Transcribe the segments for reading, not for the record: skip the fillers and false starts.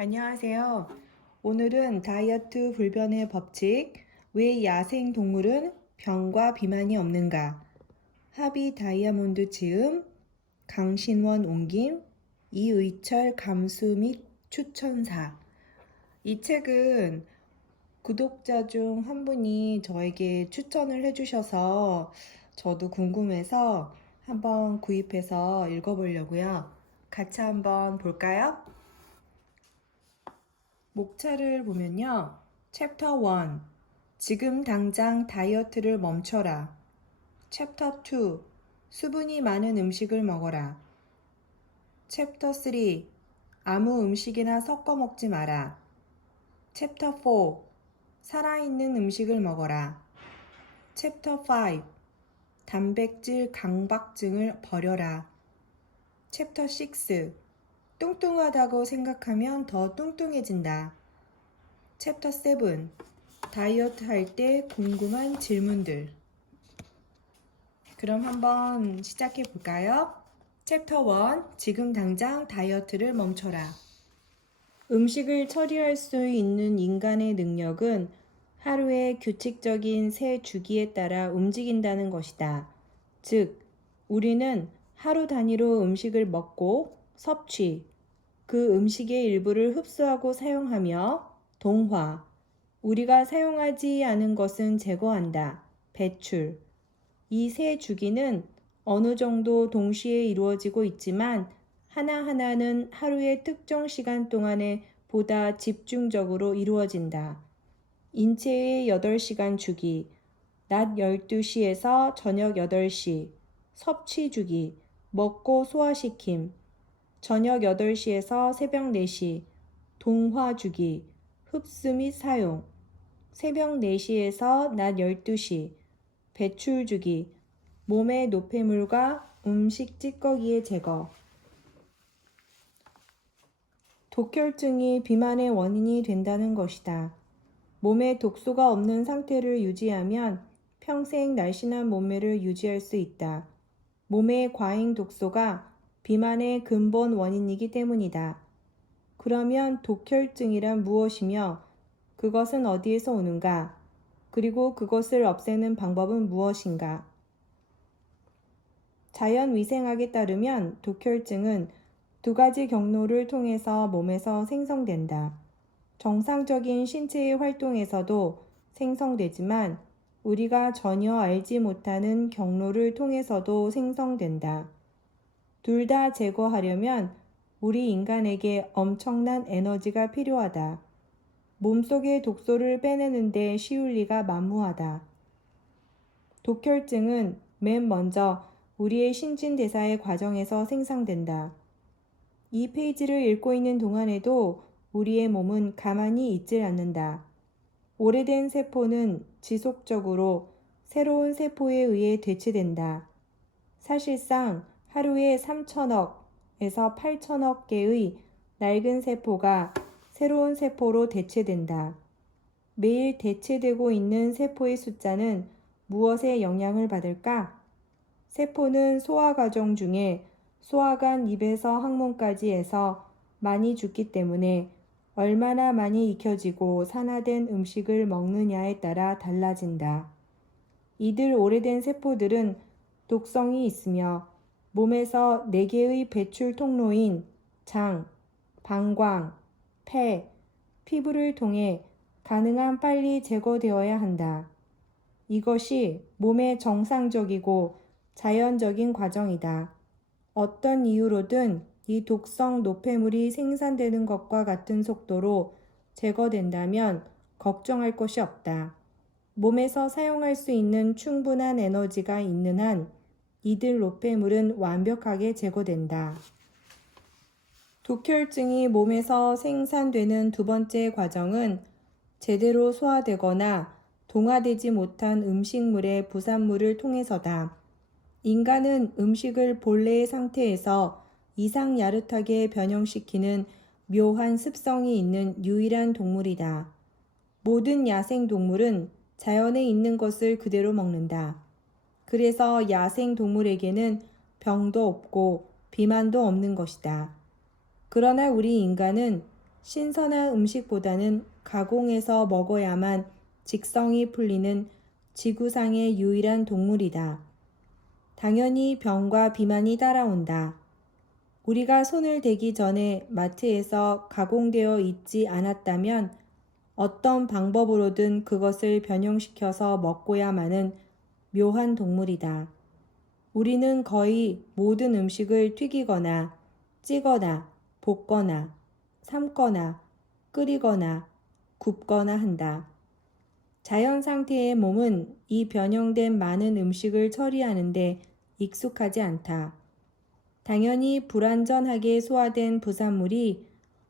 안녕하세요. 오늘은 다이어트 불변의 법칙, 왜 야생 동물은 병과 비만이 없는가? 하비 다이아몬드 지음, 강신원 옮김, 이의철 감수 및 추천사. 이 책은 구독자 중 한 분이 저에게 추천을 해주셔서 저도 궁금해서 한번 구입해서 읽어보려고요. 같이 한번 볼까요? 목차를 보면요. 챕터 1. 지금 당장 다이어트를 멈춰라. 챕터 2. 수분이 많은 음식을 먹어라. 챕터 3. 아무 음식이나 섞어 먹지 마라. 챕터 4. 살아있는 음식을 먹어라. 챕터 5. 단백질 강박증을 버려라. 챕터 6. 뚱뚱하다고 생각하면 더 뚱뚱해진다. 챕터 7. 다이어트 할 때 궁금한 질문들. 그럼 한번 시작해 볼까요? 챕터 1. 지금 당장 다이어트를 멈춰라. 음식을 처리할 수 있는 인간의 능력은 하루의 규칙적인 세 주기에 따라 움직인다는 것이다. 즉, 우리는 하루 단위로 음식을 먹고 섭취, 그 음식의 일부를 흡수하고 사용하며 동화, 우리가 사용하지 않은 것은 제거한다. 배출. 이 세 주기는 어느 정도 동시에 이루어지고 있지만 하나하나는 하루의 특정 시간 동안에 보다 집중적으로 이루어진다. 인체의 8시간 주기, 낮 12시에서 저녁 8시, 섭취 주기, 먹고 소화시킴, 저녁 8시에서 새벽 4시, 동화 주기, 흡수 및 사용, 새벽 4시에서 낮 12시, 배출 주기, 몸의 노폐물과 음식 찌꺼기의 제거. 독혈증이 비만의 원인이 된다는 것이다. 몸에 독소가 없는 상태를 유지하면 평생 날씬한 몸매를 유지할 수 있다. 몸의 과잉 독소가 비만의 근본 원인이기 때문이다. 그러면 독혈증이란 무엇이며 그것은 어디에서 오는가? 그리고 그것을 없애는 방법은 무엇인가? 자연위생학에 따르면 독혈증은 두 가지 경로를 통해서 몸에서 생성된다. 정상적인 신체의 활동에서도 생성되지만 우리가 전혀 알지 못하는 경로를 통해서도 생성된다. 둘 다 제거하려면 우리 인간에게 엄청난 에너지가 필요하다. 몸속의 독소를 빼내는데 쉬울 리가 만무하다. 독혈증은 맨 먼저 우리의 신진대사의 과정에서 생성된다. 이 페이지를 읽고 있는 동안에도 우리의 몸은 가만히 있질 않는다. 오래된 세포는 지속적으로 새로운 세포에 의해 대체된다. 사실상 하루에 3천억에서 8천억 개의 낡은 세포가 새로운 세포로 대체된다. 매일 대체되고 있는 세포의 숫자는 무엇에 영향을 받을까? 세포는 소화 과정 중에 소화관 입에서 항문까지 해서 많이 죽기 때문에 얼마나 많이 익혀지고 산화된 음식을 먹느냐에 따라 달라진다. 이들 오래된 세포들은 독성이 있으며 몸에서 4개의 배출 통로인 장, 방광, 폐, 피부를 통해 가능한 빨리 제거되어야 한다. 이것이 몸의 정상적이고 자연적인 과정이다. 어떤 이유로든 이 독성 노폐물이 생산되는 것과 같은 속도로 제거된다면 걱정할 것이 없다. 몸에서 사용할 수 있는 충분한 에너지가 있는 한 이들 노폐물은 완벽하게 제거된다. 독혈증이 몸에서 생산되는 두 번째 과정은 제대로 소화되거나 동화되지 못한 음식물의 부산물을 통해서다. 인간은 음식을 본래의 상태에서 이상 야릇하게 변형시키는 묘한 습성이 있는 유일한 동물이다. 모든 야생 동물은 자연에 있는 것을 그대로 먹는다. 그래서 야생 동물에게는 병도 없고 비만도 없는 것이다. 그러나 우리 인간은 신선한 음식보다는 가공해서 먹어야만 직성이 풀리는 지구상의 유일한 동물이다. 당연히 병과 비만이 따라온다. 우리가 손을 대기 전에 마트에서 가공되어 있지 않았다면 어떤 방법으로든 그것을 변형시켜서 먹고야마는 묘한 동물이다. 우리는 거의 모든 음식을 튀기거나 찌거나 볶거나 삶거나 끓이거나 굽거나 한다. 자연 상태의 몸은 이 변형된 많은 음식을 처리하는데 익숙하지 않다. 당연히 불완전하게 소화된 부산물이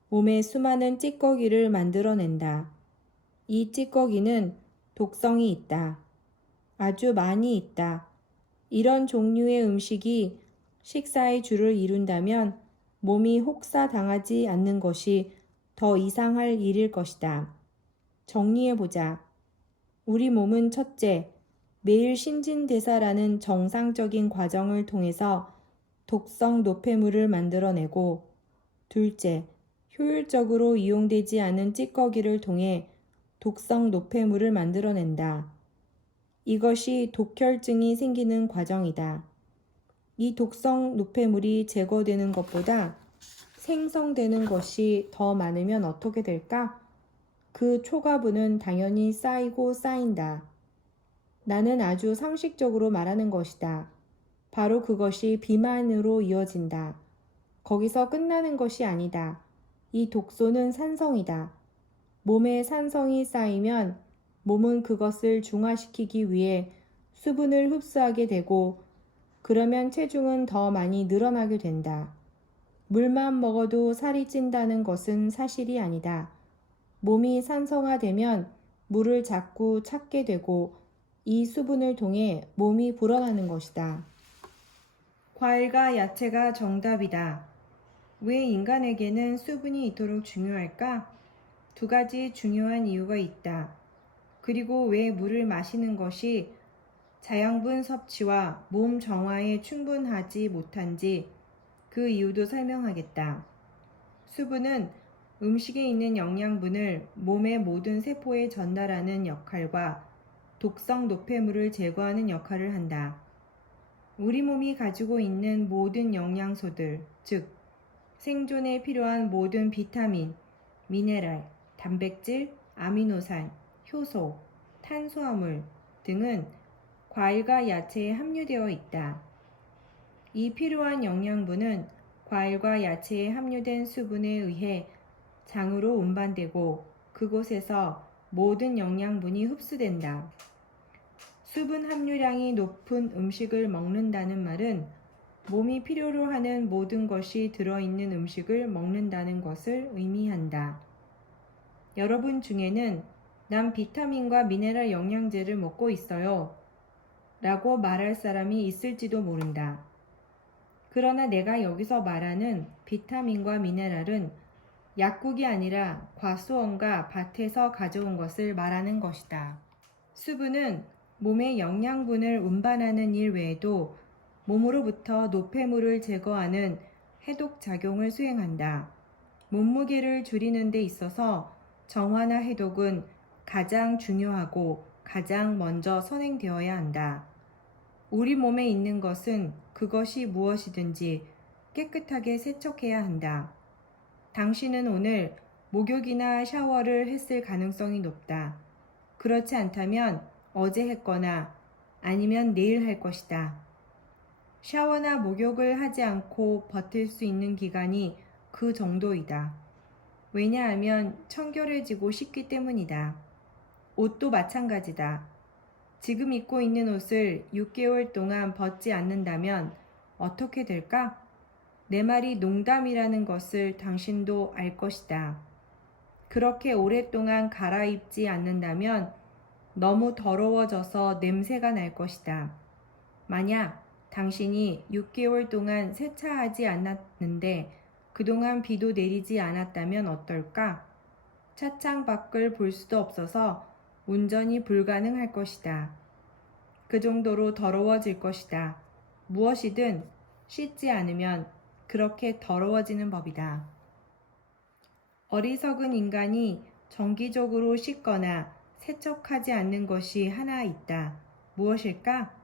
몸에 수많은 찌꺼기를 만들어낸다. 이 찌꺼기는 독성이 있다. 아주 많이 있다. 이런 종류의 음식이 식사의 주를 이룬다면 몸이 혹사당하지 않는 것이 더 이상할 일일 것이다. 정리해보자. 우리 몸은 첫째, 매일 신진대사라는 정상적인 과정을 통해서 독성 노폐물을 만들어내고, 둘째, 효율적으로 이용되지 않은 찌꺼기를 통해 독성 노폐물을 만들어낸다. 이것이 독혈증이 생기는 과정이다. 이 독성 노폐물이 제거되는 것보다 생성되는 것이 더 많으면 어떻게 될까? 그 초과분은 당연히 쌓이고 쌓인다. 나는 아주 상식적으로 말하는 것이다. 바로 그것이 비만으로 이어진다. 거기서 끝나는 것이 아니다. 이 독소는 산성이다. 몸에 산성이 쌓이면 몸은 그것을 중화시키기 위해 수분을 흡수하게 되고, 그러면 체중은 더 많이 늘어나게 된다. 물만 먹어도 살이 찐다는 것은 사실이 아니다. 몸이 산성화되면 물을 자꾸 찾게 되고 이 수분을 통해 몸이 불어나는 것이다. 과일과 야채가 정답이다. 왜 인간에게는 수분이 이토록 중요할까? 두 가지 중요한 이유가 있다. 그리고 왜 물을 마시는 것이 자양분 섭취와 몸 정화에 충분하지 못한지 그 이유도 설명하겠다. 수분은 음식에 있는 영양분을 몸의 모든 세포에 전달하는 역할과 독성 노폐물을 제거하는 역할을 한다. 우리 몸이 가지고 있는 모든 영양소들, 즉 생존에 필요한 모든 비타민, 미네랄, 단백질, 아미노산, 효소, 탄수화물 등은 과일과 야채에 함유되어 있다. 이 필요한 영양분은 과일과 야채에 함유된 수분에 의해 장으로 운반되고 그곳에서 모든 영양분이 흡수된다. 수분 함유량이 높은 음식을 먹는다는 말은 몸이 필요로 하는 모든 것이 들어있는 음식을 먹는다는 것을 의미한다. 여러분 중에는 난 비타민과 미네랄 영양제를 먹고 있어요 라고 말할 사람이 있을지도 모른다. 그러나 내가 여기서 말하는 비타민과 미네랄은 약국이 아니라 과수원과 밭에서 가져온 것을 말하는 것이다. 수분은 몸의 영양분을 운반하는 일 외에도 몸으로부터 노폐물을 제거하는 해독 작용을 수행한다. 몸무게를 줄이는 데 있어서 정화나 해독은 가장 중요하고 가장 먼저 선행되어야 한다. 우리 몸에 있는 것은 그것이 무엇이든지 깨끗하게 세척해야 한다. 당신은 오늘 목욕이나 샤워를 했을 가능성이 높다. 그렇지 않다면 어제 했거나 아니면 내일 할 것이다. 샤워나 목욕을 하지 않고 버틸 수 있는 기간이 그 정도이다. 왜냐하면 청결해지고 싶기 때문이다. 옷도 마찬가지다. 지금 입고 있는 옷을 6개월 동안 벗지 않는다면 어떻게 될까? 내 말이 농담이라는 것을 당신도 알 것이다. 그렇게 오랫동안 갈아입지 않는다면 너무 더러워져서 냄새가 날 것이다. 만약 당신이 6개월 동안 세차하지 않았는데 그동안 비도 내리지 않았다면 어떨까? 차창 밖을 볼 수도 없어서 운전이 불가능할 것이다. 그 정도로 더러워질 것이다. 무엇이든 씻지 않으면 그렇게 더러워지는 법이다. 어리석은 인간이 정기적으로 씻거나 세척하지 않는 것이 하나 있다. 무엇일까?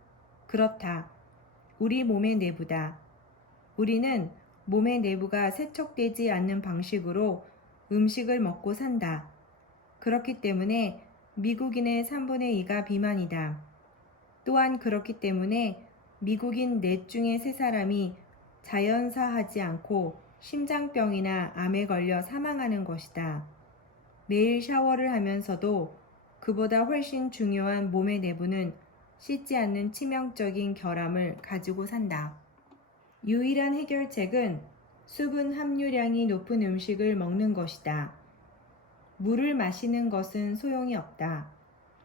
그렇다. 우리 몸의 내부다. 우리는 몸의 내부가 세척되지 않는 방식으로 음식을 먹고 산다. 그렇기 때문에 미국인의 3분의 2가 비만이다. 또한 그렇기 때문에 미국인 넷 중에 3사람이 자연사하지 않고 심장병이나 암에 걸려 사망하는 것이다. 매일 샤워를 하면서도 그보다 훨씬 중요한 몸의 내부는 씻지 않는 치명적인 결함을 가지고 산다. 유일한 해결책은 수분 함유량이 높은 음식을 먹는 것이다. 물을 마시는 것은 소용이 없다.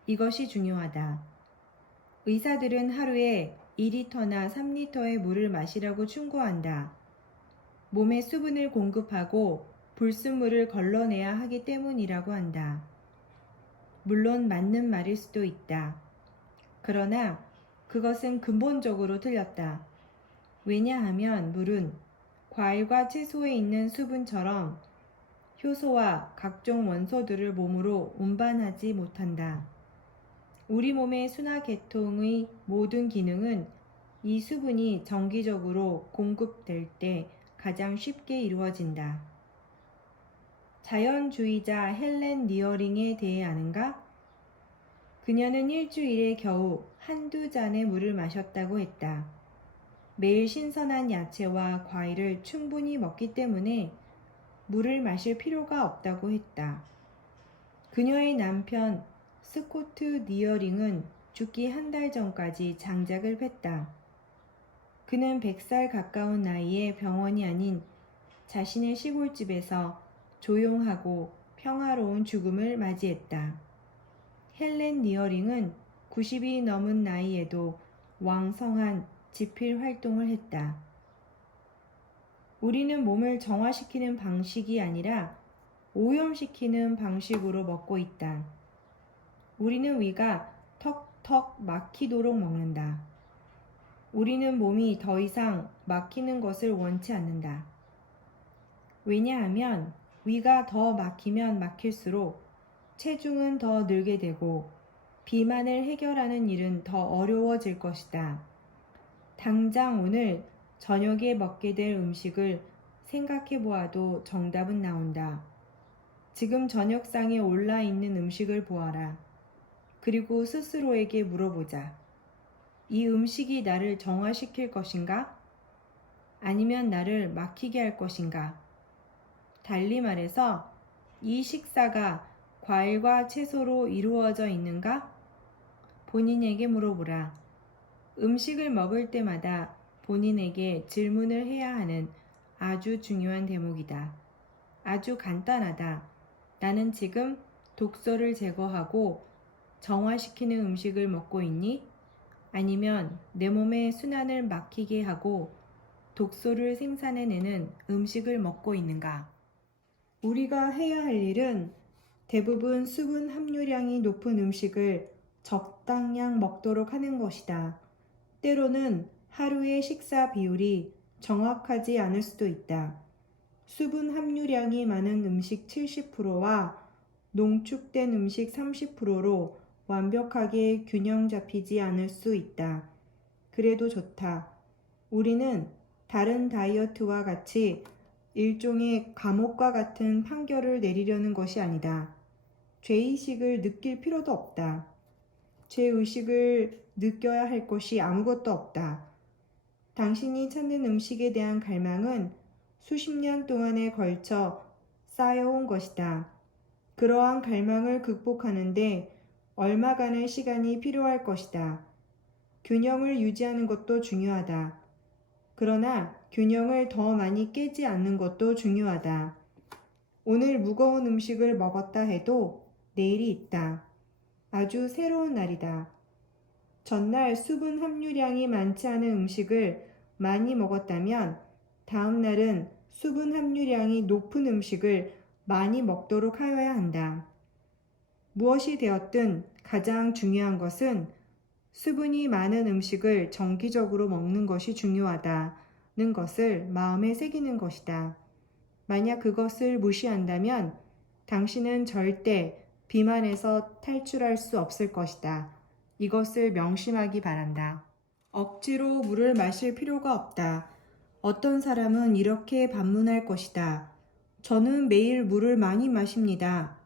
이것이 중요하다. 의사들은 하루에 2리터나 3리터의 물을 마시라고 충고한다. 몸에 수분을 공급하고 불순물을 걸러내야 하기 때문이라고 한다. 물론 맞는 말일 수도 있다. 그러나 그것은 근본적으로 틀렸다. 왜냐하면 물은 과일과 채소에 있는 수분처럼 효소와 각종 원소들을 몸으로 운반하지 못한다. 우리 몸의 순화계통의 모든 기능은 이 수분이 정기적으로 공급될 때 가장 쉽게 이루어진다. 자연주의자 헬렌 리어링에 대해 아는가? 그녀는 일주일에 겨우 한두 잔의 물을 마셨다고 했다. 매일 신선한 야채와 과일을 충분히 먹기 때문에 물을 마실 필요가 없다고 했다. 그녀의 남편 스코트 리어링은 죽기 한 달 전까지 장작을 팼다. 그는 100살 가까운 나이에 병원이 아닌 자신의 시골집에서 조용하고 평화로운 죽음을 맞이했다. 헬렌 리어링은 90이 넘은 나이에도 왕성한 지필 활동을 했다. 우리는 몸을 정화시키는 방식이 아니라 오염시키는 방식으로 먹고 있다. 우리는 위가 턱턱 막히도록 먹는다. 우리는 몸이 더 이상 막히는 것을 원치 않는다. 왜냐하면 위가 더 막히면 막힐수록 체중은 더 늘게 되고 비만을 해결하는 일은 더 어려워질 것이다. 당장 오늘 저녁에 먹게 될 음식을 생각해 보아도 정답은 나온다. 지금 저녁상에 올라 있는 음식을 보아라. 그리고 스스로에게 물어보자. 이 음식이 나를 정화시킬 것인가? 아니면 나를 막히게 할 것인가? 달리 말해서 이 식사가 과일과 채소로 이루어져 있는가? 본인에게 물어보라. 음식을 먹을 때마다 본인에게 질문을 해야 하는 아주 중요한 대목이다. 아주 간단하다. 나는 지금 독소를 제거하고 정화시키는 음식을 먹고 있니? 아니면 내 몸의 순환을 막히게 하고 독소를 생산해내는 음식을 먹고 있는가? 우리가 해야 할 일은 대부분 수분 함유량이 높은 음식을 적당량 먹도록 하는 것이다. 때로는 하루의 식사 비율이 정확하지 않을 수도 있다. 수분 함유량이 많은 음식 70%와 농축된 음식 30%로 완벽하게 균형 잡히지 않을 수 있다. 그래도 좋다. 우리는 다른 다이어트와 같이 일종의 감옥과 같은 판결을 내리려는 것이 아니다. 죄의식을 느낄 필요도 없다. 죄의식을 느껴야 할 것이 아무것도 없다. 당신이 찾는 음식에 대한 갈망은 수십 년 동안에 걸쳐 쌓여온 것이다. 그러한 갈망을 극복하는데 얼마간의 시간이 필요할 것이다. 균형을 유지하는 것도 중요하다. 그러나 균형을 더 많이 깨지 않는 것도 중요하다. 오늘 무거운 음식을 먹었다 해도 내일이 있다. 아주 새로운 날이다. 전날 수분 함유량이 많지 않은 음식을 많이 먹었다면 다음 날은 수분 함유량이 높은 음식을 많이 먹도록 하여야 한다. 무엇이 되었든 가장 중요한 것은 수분이 많은 음식을 정기적으로 먹는 것이 중요하다는 것을 마음에 새기는 것이다. 만약 그것을 무시한다면 당신은 절대 비만에서 탈출할 수 없을 것이다. 이것을 명심하기 바란다. 억지로 물을 마실 필요가 없다. 어떤 사람은 이렇게 반문할 것이다. 저는 매일 물을 많이 마십니다.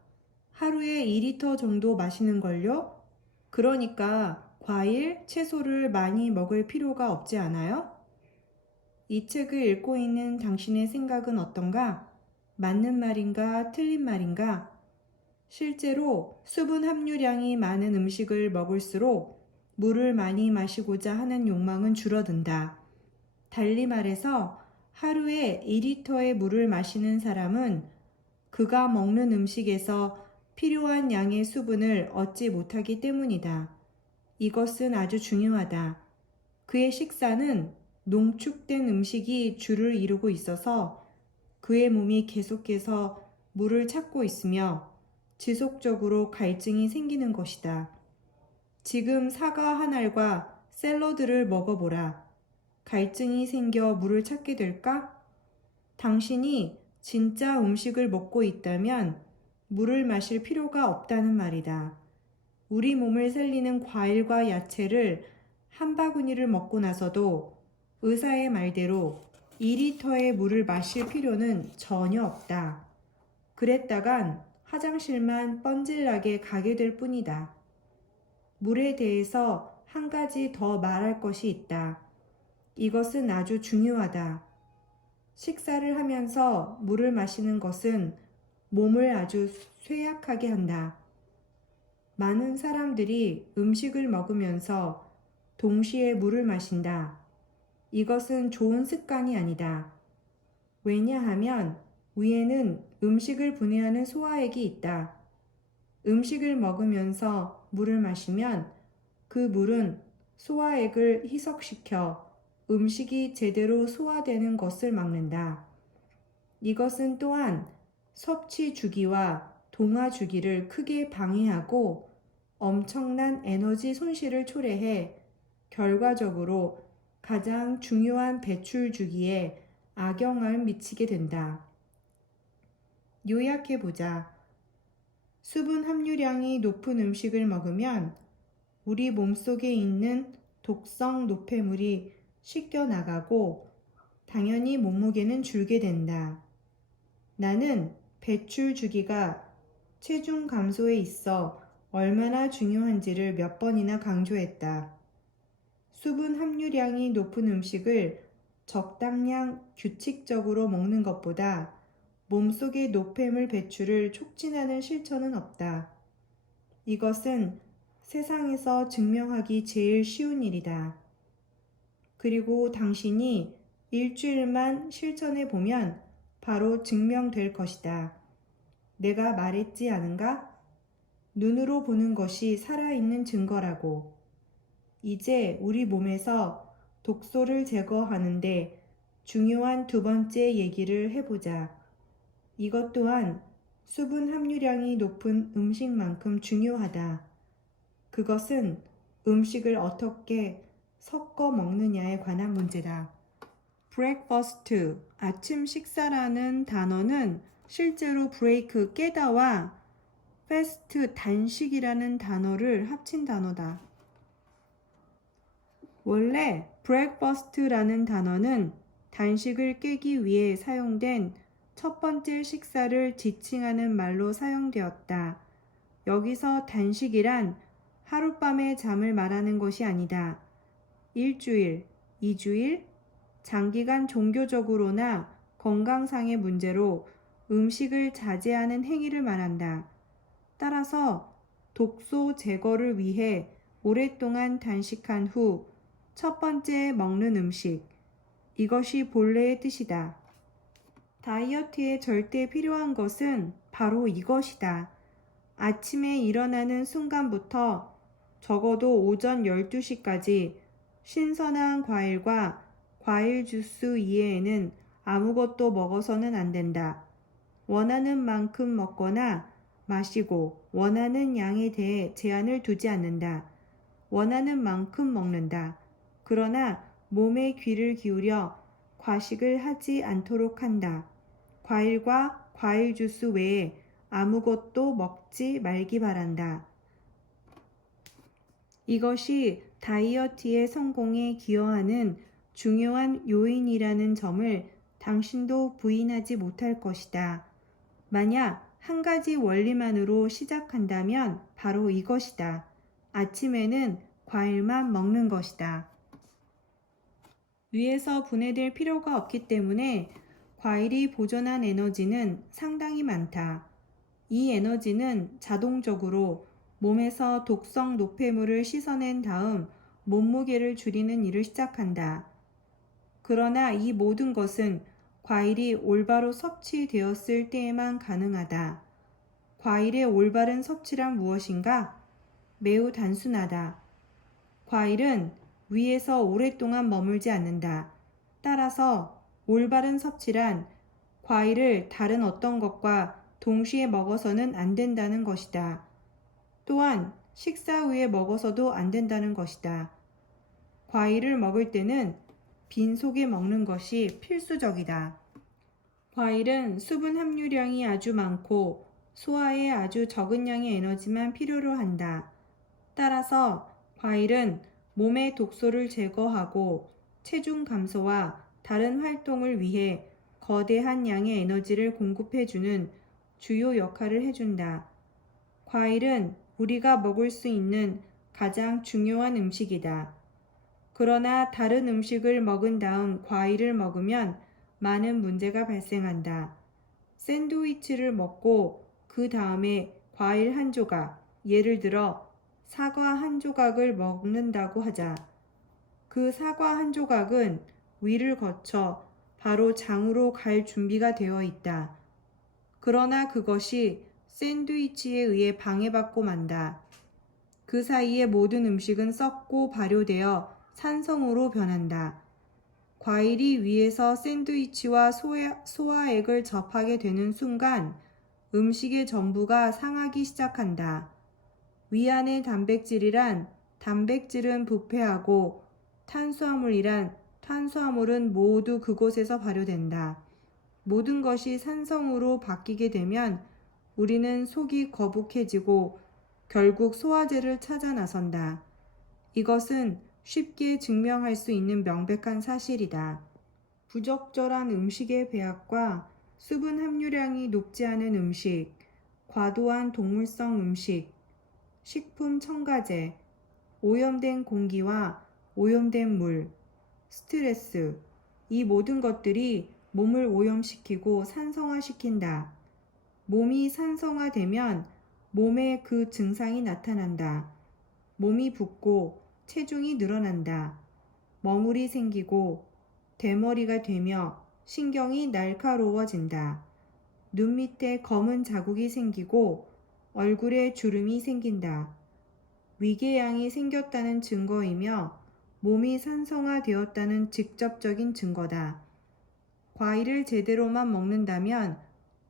하루에 2리터 정도 마시는걸요? 그러니까 과일, 채소를 많이 먹을 필요가 없지 않아요? 이 책을 읽고 있는 당신의 생각은 어떤가? 맞는 말인가, 틀린 말인가? 실제로 수분 함유량이 많은 음식을 먹을수록 물을 많이 마시고자 하는 욕망은 줄어든다. 달리 말해서 하루에 2리터의 물을 마시는 사람은 그가 먹는 음식에서 필요한 양의 수분을 얻지 못하기 때문이다. 이것은 아주 중요하다. 그의 식사는 농축된 음식이 주를 이루고 있어서 그의 몸이 계속해서 물을 찾고 있으며 지속적으로 갈증이 생기는 것이다. 지금 사과 한 알과 샐러드를 먹어보라. 갈증이 생겨 물을 찾게 될까? 당신이 진짜 음식을 먹고 있다면 물을 마실 필요가 없다는 말이다. 우리 몸을 살리는 과일과 야채를 한 바구니를 먹고 나서도 의사의 말대로 2리터의 물을 마실 필요는 전혀 없다. 그랬다간 화장실만 뻔질나게 가게 될 뿐이다. 물에 대해서 한 가지 더 말할 것이 있다. 이것은 아주 중요하다. 식사를 하면서 물을 마시는 것은 몸을 아주 쇠약하게 한다. 많은 사람들이 음식을 먹으면서 동시에 물을 마신다. 이것은 좋은 습관이 아니다. 왜냐하면 위에는 음식을 분해하는 소화액이 있다. 음식을 먹으면서 물을 마시면 그 물은 소화액을 희석시켜 음식이 제대로 소화되는 것을 막는다. 이것은 또한 섭취 주기와 동화 주기를 크게 방해하고 엄청난 에너지 손실을 초래해 결과적으로 가장 중요한 배출 주기에 악영향을 미치게 된다. 요약해보자. 수분 함유량이 높은 음식을 먹으면 우리 몸속에 있는 독성 노폐물이 씻겨 나가고 당연히 몸무게는 줄게 된다. 나는 배출 주기가 체중 감소에 있어 얼마나 중요한지를 몇 번이나 강조했다. 수분 함유량이 높은 음식을 적당량 규칙적으로 먹는 것보다 몸속의 노폐물 배출을 촉진하는 실천은 없다. 이것은 세상에서 증명하기 제일 쉬운 일이다. 그리고 당신이 일주일만 실천해 보면 바로 증명될 것이다. 내가 말했지 않은가? 눈으로 보는 것이 살아있는 증거라고. 이제 우리 몸에서 독소를 제거하는데 중요한 두 번째 얘기를 해보자. 이것 또한 수분 함유량이 높은 음식만큼 중요하다. 그것은 음식을 어떻게 섞어 먹느냐에 관한 문제다. breakfast, 아침 식사라는 단어는 실제로 break, 깨다와 fast, 단식이라는 단어를 합친 단어다. 원래 breakfast라는 단어는 단식을 깨기 위해 사용된 첫 번째 식사를 지칭하는 말로 사용되었다. 여기서 단식이란 하룻밤의 잠을 말하는 것이 아니다. 일주일, 2주일, 장기간 종교적으로나 건강상의 문제로 음식을 자제하는 행위를 말한다. 따라서 독소 제거를 위해 오랫동안 단식한 후 첫 번째 먹는 음식, 이것이 본래의 뜻이다. 다이어트에 절대 필요한 것은 바로 이것이다. 아침에 일어나는 순간부터 적어도 오전 12시까지 신선한 과일과 과일 주스 이외에는 아무것도 먹어서는 안 된다. 원하는 만큼 먹거나 마시고 원하는 양에 대해 제한을 두지 않는다. 원하는 만큼 먹는다. 그러나 몸에 귀를 기울여 과식을 하지 않도록 한다. 과일과 과일 주스 외에 아무것도 먹지 말기 바란다. 이것이 다이어트의 성공에 기여하는 중요한 요인이라는 점을 당신도 부인하지 못할 것이다. 만약 한 가지 원리만으로 시작한다면 바로 이것이다. 아침에는 과일만 먹는 것이다. 위에서 분해될 필요가 없기 때문에 과일이 보존한 에너지는 상당히 많다. 이 에너지는 자동적으로 몸에서 독성 노폐물을 씻어낸 다음 몸무게를 줄이는 일을 시작한다. 그러나 이 모든 것은 과일이 올바로 섭취되었을 때에만 가능하다. 과일의 올바른 섭취란 무엇인가? 매우 단순하다. 과일은 위에서 오랫동안 머물지 않는다. 따라서 올바른 섭취란 과일을 다른 어떤 것과 동시에 먹어서는 안 된다는 것이다. 또한 식사 후에 먹어서도 안 된다는 것이다. 과일을 먹을 때는 빈속에 먹는 것이 필수적이다. 과일은 수분 함유량이 아주 많고 소화에 아주 적은 양의 에너지만 필요로 한다. 따라서 과일은 몸의 독소를 제거하고 체중 감소와 다른 활동을 위해 거대한 양의 에너지를 공급해주는 주요 역할을 해준다. 과일은 우리가 먹을 수 있는 가장 중요한 음식이다. 그러나 다른 음식을 먹은 다음 과일을 먹으면 많은 문제가 발생한다. 샌드위치를 먹고 그 다음에 과일 한 조각, 예를 들어 사과 한 조각을 먹는다고 하자. 그 사과 한 조각은 위를 거쳐 바로 장으로 갈 준비가 되어 있다. 그러나 그것이 샌드위치에 의해 방해받고 만다. 그 사이에 모든 음식은 썩고 발효되어 산성으로 변한다. 과일이 위에서 샌드위치와 소화액을 접하게 되는 순간 음식의 전부가 상하기 시작한다. 위 안의 단백질이란 단백질은 부패하고 탄수화물은 모두 그곳에서 발효된다. 모든 것이 산성으로 바뀌게 되면 우리는 속이 거북해지고 결국 소화제를 찾아 나선다. 이것은 쉽게 증명할 수 있는 명백한 사실이다. 부적절한 음식의 배합과 수분 함유량이 높지 않은 음식, 과도한 동물성 음식, 식품 첨가제, 오염된 공기와 오염된 물, 스트레스, 이 모든 것들이 몸을 오염시키고 산성화시킨다. 몸이 산성화되면 몸에 그 증상이 나타난다. 몸이 붓고 체중이 늘어난다. 멍울이 생기고 대머리가 되며 신경이 날카로워진다. 눈 밑에 검은 자국이 생기고 얼굴에 주름이 생긴다. 위궤양이 생겼다는 증거이며 몸이 산성화되었다는 직접적인 증거다. 과일을 제대로만 먹는다면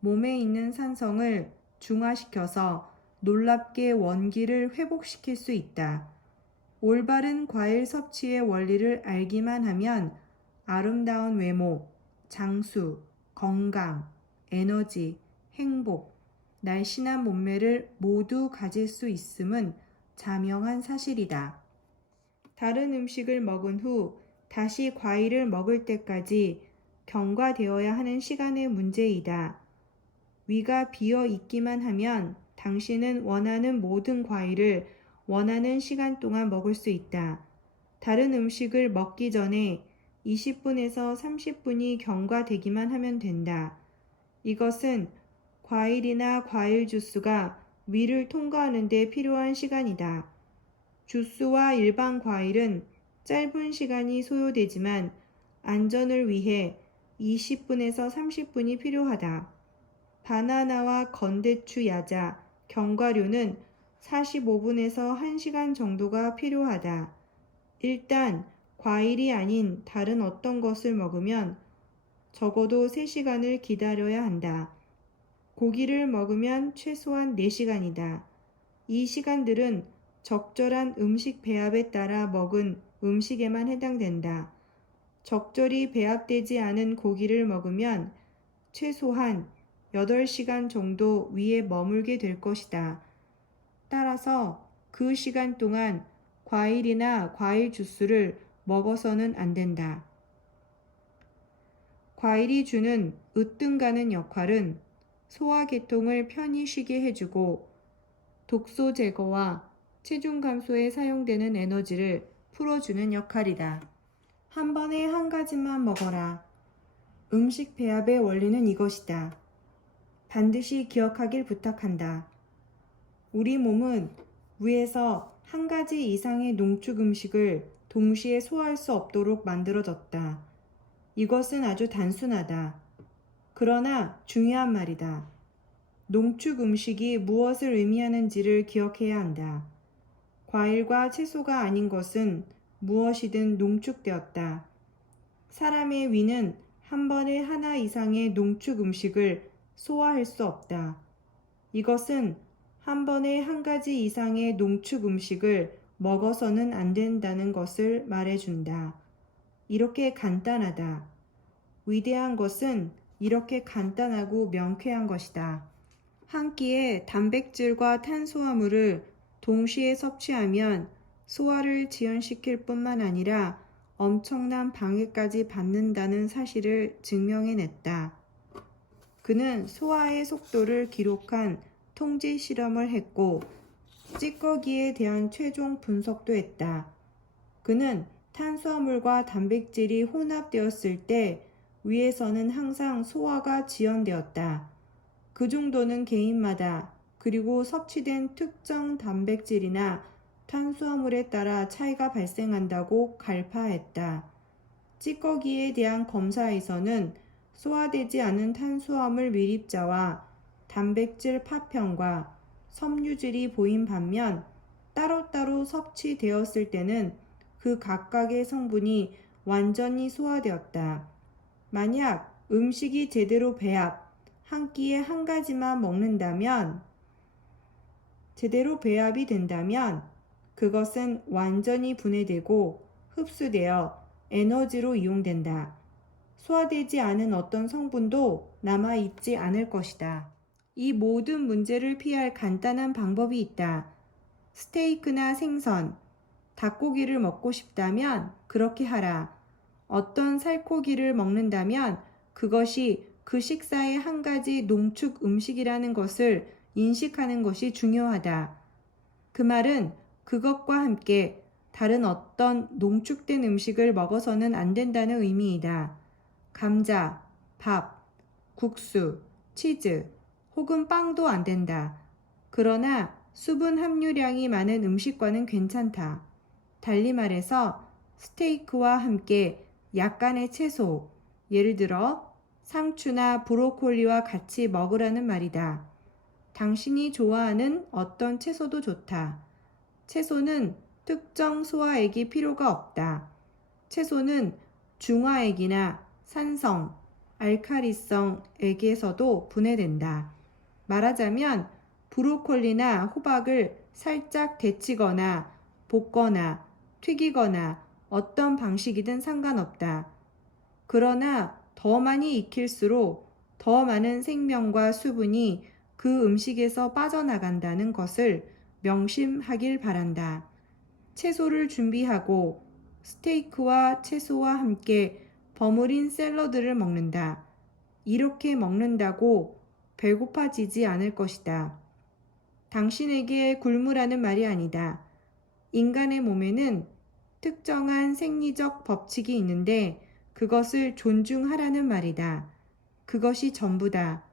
몸에 있는 산성을 중화시켜서 놀랍게 원기를 회복시킬 수 있다. 올바른 과일 섭취의 원리를 알기만 하면 아름다운 외모, 장수, 건강, 에너지, 행복, 날씬한 몸매를 모두 가질 수 있음은 자명한 사실이다. 다른 음식을 먹은 후 다시 과일을 먹을 때까지 경과되어야 하는 시간의 문제이다. 위가 비어 있기만 하면 당신은 원하는 모든 과일을 원하는 시간 동안 먹을 수 있다. 다른 음식을 먹기 전에 20분에서 30분이 경과되기만 하면 된다. 이것은 과일이나 과일 주스가 위를 통과하는 데 필요한 시간이다. 주스와 일반 과일은 짧은 시간이 소요되지만 안전을 위해 20분에서 30분이 필요하다. 바나나와 건대추 야자, 견과류는 45분에서 1시간 정도가 필요하다. 일단 과일이 아닌 다른 어떤 것을 먹으면 적어도 3시간을 기다려야 한다. 고기를 먹으면 최소한 4시간이다. 이 시간들은 적절한 음식 배합에 따라 먹은 음식에만 해당된다. 적절히 배합되지 않은 고기를 먹으면 최소한 8시간 정도 위에 머물게 될 것이다. 따라서 그 시간 동안 과일이나 과일 주스를 먹어서는 안 된다. 과일이 주는 으뜸가는 역할은 소화계통을 편히 쉬게 해주고 독소 제거와 체중 감소에 사용되는 에너지를 풀어주는 역할이다. 한 번에 한 가지만 먹어라. 음식 배합의 원리는 이것이다. 반드시 기억하길 부탁한다. 우리 몸은 위에서 한 가지 이상의 농축 음식을 동시에 소화할 수 없도록 만들어졌다. 이것은 아주 단순하다. 그러나 중요한 말이다. 농축 음식이 무엇을 의미하는지를 기억해야 한다. 과일과 채소가 아닌 것은 무엇이든 농축되었다. 사람의 위는 한 번에 하나 이상의 농축 음식을 소화할 수 없다. 이것은 한 번에 한 가지 이상의 농축 음식을 먹어서는 안 된다는 것을 말해준다. 이렇게 간단하다. 위대한 것은 이렇게 간단하고 명쾌한 것이다. 한 끼에 단백질과 탄수화물을 동시에 섭취하면 소화를 지연시킬 뿐만 아니라 엄청난 방해까지 받는다는 사실을 증명해냈다. 그는 소화의 속도를 기록한 통제 실험을 했고 찌꺼기에 대한 최종 분석도 했다. 그는 탄수화물과 단백질이 혼합되었을 때 위에서는 항상 소화가 지연되었다. 그 정도는 개인마다 그리고 섭취된 특정 단백질이나 탄수화물에 따라 차이가 발생한다고 갈파했다. 찌꺼기에 대한 검사에서는 소화되지 않은 탄수화물 미립자와 단백질 파편과 섬유질이 보인 반면 따로따로 섭취되었을 때는 그 각각의 성분이 완전히 소화되었다. 만약 음식이 제대로 배합, 한 끼에 한 가지만 먹는다면, 제대로 배합이 된다면 그것은 완전히 분해되고 흡수되어 에너지로 이용된다. 소화되지 않은 어떤 성분도 남아있지 않을 것이다. 이 모든 문제를 피할 간단한 방법이 있다. 스테이크나 생선, 닭고기를 먹고 싶다면 그렇게 하라. 어떤 살코기를 먹는다면 그것이 그 식사의 한 가지 농축 음식이라는 것을 인식하는 것이 중요하다. 그 말은 그것과 함께 다른 어떤 농축된 음식을 먹어서는 안 된다는 의미이다. 감자, 밥, 국수, 치즈, 혹은 빵도 안 된다. 그러나 수분 함유량이 많은 음식과는 괜찮다. 달리 말해서 스테이크와 함께 약간의 채소, 예를 들어 상추나 브로콜리와 같이 먹으라는 말이다. 당신이 좋아하는 어떤 채소도 좋다. 채소는 특정 소화액이 필요가 없다. 채소는 중화액이나 산성, 알칼리성액에서도 분해된다. 말하자면 브로콜리나 호박을 살짝 데치거나 볶거나 튀기거나 어떤 방식이든 상관없다. 그러나 더 많이 익힐수록 더 많은 생명과 수분이 그 음식에서 빠져나간다는 것을 명심하길 바란다. 채소를 준비하고 스테이크와 채소와 함께 버무린 샐러드를 먹는다. 이렇게 먹는다고 배고파지지 않을 것이다. 당신에게 굶으라는 말이 아니다. 인간의 몸에는 특정한 생리적 법칙이 있는데 그것을 존중하라는 말이다. 그것이 전부다.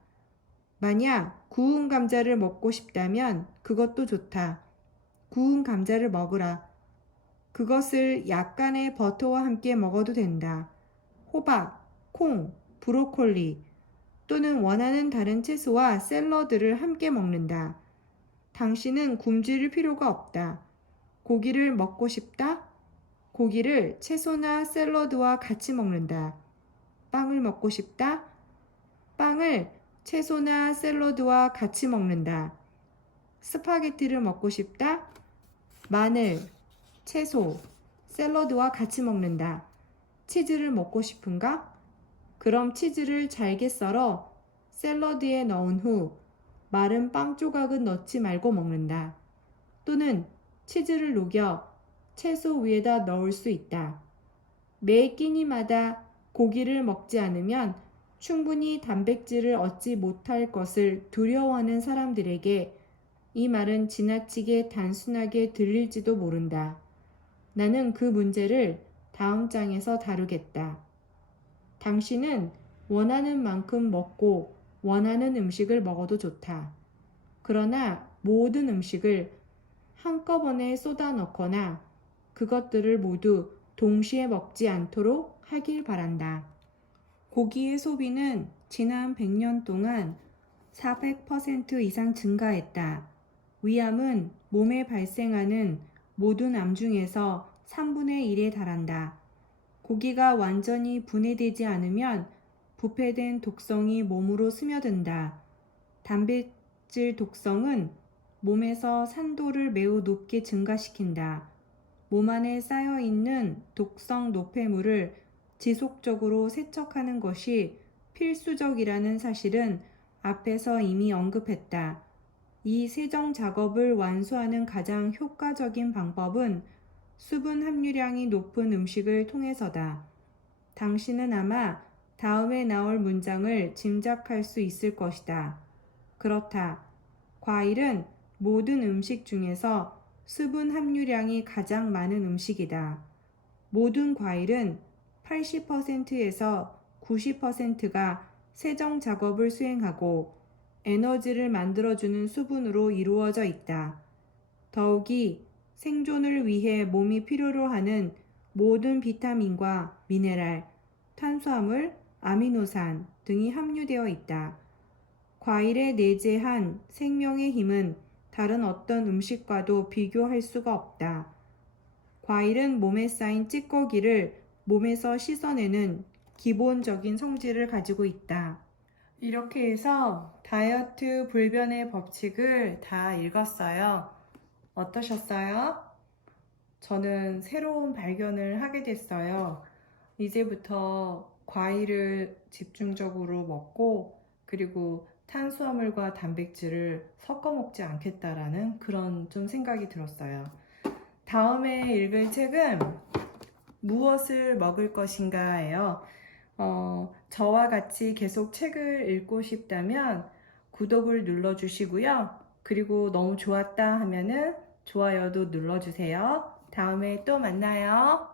만약 구운 감자를 먹고 싶다면 그것도 좋다. 구운 감자를 먹으라. 그것을 약간의 버터와 함께 먹어도 된다. 호박, 콩, 브로콜리 또는 원하는 다른 채소와 샐러드를 함께 먹는다. 당신은 굶주릴 필요가 없다. 고기를 먹고 싶다? 고기를 채소나 샐러드와 같이 먹는다. 빵을 먹고 싶다? 빵을 채소나 샐러드와 같이 먹는다. 스파게티를 먹고 싶다? 마늘, 채소, 샐러드와 같이 먹는다. 치즈를 먹고 싶은가? 그럼 치즈를 잘게 썰어 샐러드에 넣은 후 마른 빵 조각은 넣지 말고 먹는다. 또는 치즈를 녹여 채소 위에다 넣을 수 있다. 매 끼니마다 고기를 먹지 않으면 충분히 단백질을 얻지 못할 것을 두려워하는 사람들에게 이 말은 지나치게 단순하게 들릴지도 모른다. 나는 그 문제를 다음 장에서 다루겠다. 당신은 원하는 만큼 먹고 원하는 음식을 먹어도 좋다. 그러나 모든 음식을 한꺼번에 쏟아 넣거나 그것들을 모두 동시에 먹지 않도록 하길 바란다. 고기의 소비는 지난 100년 동안 400% 이상 증가했다. 위암은 몸에 발생하는 모든 암 중에서 3분의 1에 달한다. 고기가 완전히 분해되지 않으면 부패된 독성이 몸으로 스며든다. 단백질 독성은 몸에서 산도를 매우 높게 증가시킨다. 몸 안에 쌓여있는 독성 노폐물을 지속적으로 세척하는 것이 필수적이라는 사실은 앞에서 이미 언급했다. 이 세정 작업을 완수하는 가장 효과적인 방법은 수분 함유량이 높은 음식을 통해서다. 당신은 아마 다음에 나올 문장을 짐작할 수 있을 것이다. 그렇다. 과일은 모든 음식 중에서 수분 함유량이 가장 많은 음식이다. 모든 과일은 80%에서 90%가 세정 작업을 수행하고 에너지를 만들어주는 수분으로 이루어져 있다. 더욱이 생존을 위해 몸이 필요로 하는 모든 비타민과 미네랄, 탄수화물, 아미노산 등이 함유되어 있다. 과일에 내재한 생명의 힘은 다른 어떤 음식과도 비교할 수가 없다. 과일은 몸에 쌓인 찌꺼기를 몸에서 씻어내는 기본적인 성질을 가지고 있다. 이렇게 해서 다이어트 불변의 법칙을 다 읽었어요. 어떠셨어요? 저는 새로운 발견을 하게 됐어요. 이제부터 과일을 집중적으로 먹고 그리고 탄수화물과 단백질을 섞어 먹지 않겠다라는 그런 좀 생각이 들었어요. 다음에 읽을 책은 무엇을 먹을 것인가예요. 저와 같이 계속 책을 읽고 싶다면 구독을 눌러주시고요. 그리고 너무 좋았다 하면은 좋아요도 눌러주세요. 다음에 또 만나요.